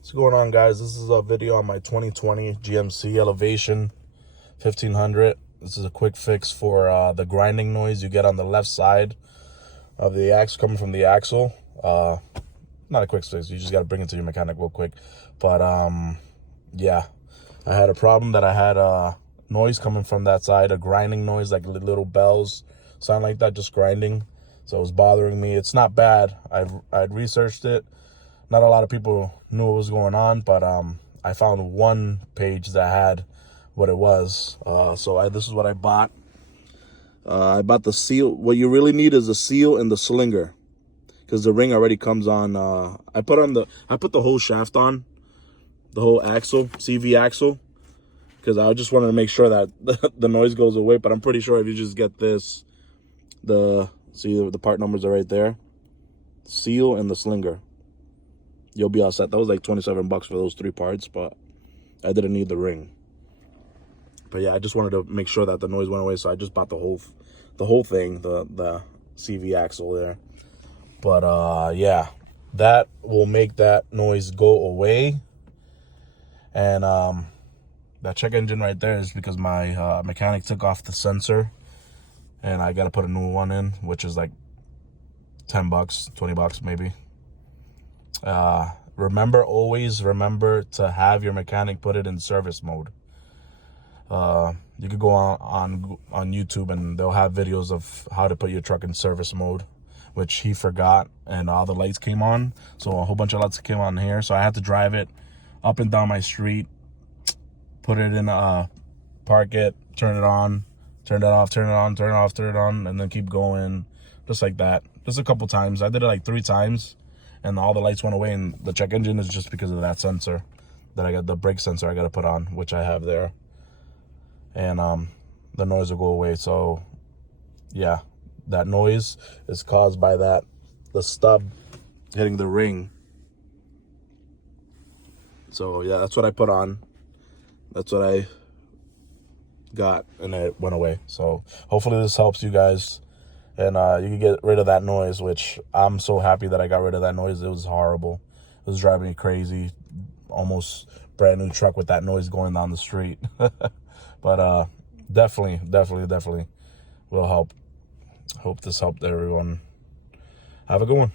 What's going on, guys? This is a video on my 2020 GMC Elevation 1500. This is a quick fix for the grinding noise you get on the left side of the axle coming from the axle. Not a quick fix, you just got to bring it to your mechanic real quick. But yeah, I had a problem that I had noise coming from that side, a grinding noise, like little bells sound like that, just grinding. So it was bothering me. It's not bad. I'd researched it. Not a lot of people knew what was going on, but I found one page that had what it was. This is what I bought. I bought the seal. What you really need is the seal and the Slinger, because the ring already comes on. I put the whole shaft on, the whole axle, CV axle, because I just wanted to make sure that the noise goes away. But I'm pretty sure if you just get this, the part numbers are right there, seal and the Slinger, you'll be all set. That was like $27 for those 3 parts, but I didn't need the ring. But yeah, I just wanted to make sure that the noise went away, so I just bought the whole thing, the CV axle there. But yeah, that will make that noise go away. And that check engine right there is because my mechanic took off the sensor, and I got to put a new one in, which is like $10, $20 maybe. Always remember to have your mechanic put it in service mode. You could go on YouTube and they'll have videos of how to put your truck in service mode, which he forgot, and all the lights came on. So a whole bunch of lights came on here. So I had to drive it up and down my street, put it in park it, turn it on, turn it off, turn it on, turn it off, turn it on, and then keep going just like that. Just a couple times. I did it like 3 times. And all the lights went away, and the check engine is just because of that sensor that I got, the brake sensor I got to put on, which I have there. And the noise will go away. So yeah, that noise is caused by the stub hitting the ring. So yeah, that's what I put on. That's what I got, and it went away. So hopefully this helps you guys. And you can get rid of that noise, which I'm so happy that I got rid of that noise. It was horrible. It was driving me crazy. Almost brand new truck with that noise going down the street. But definitely will help. Hope this helped everyone. Have a good one.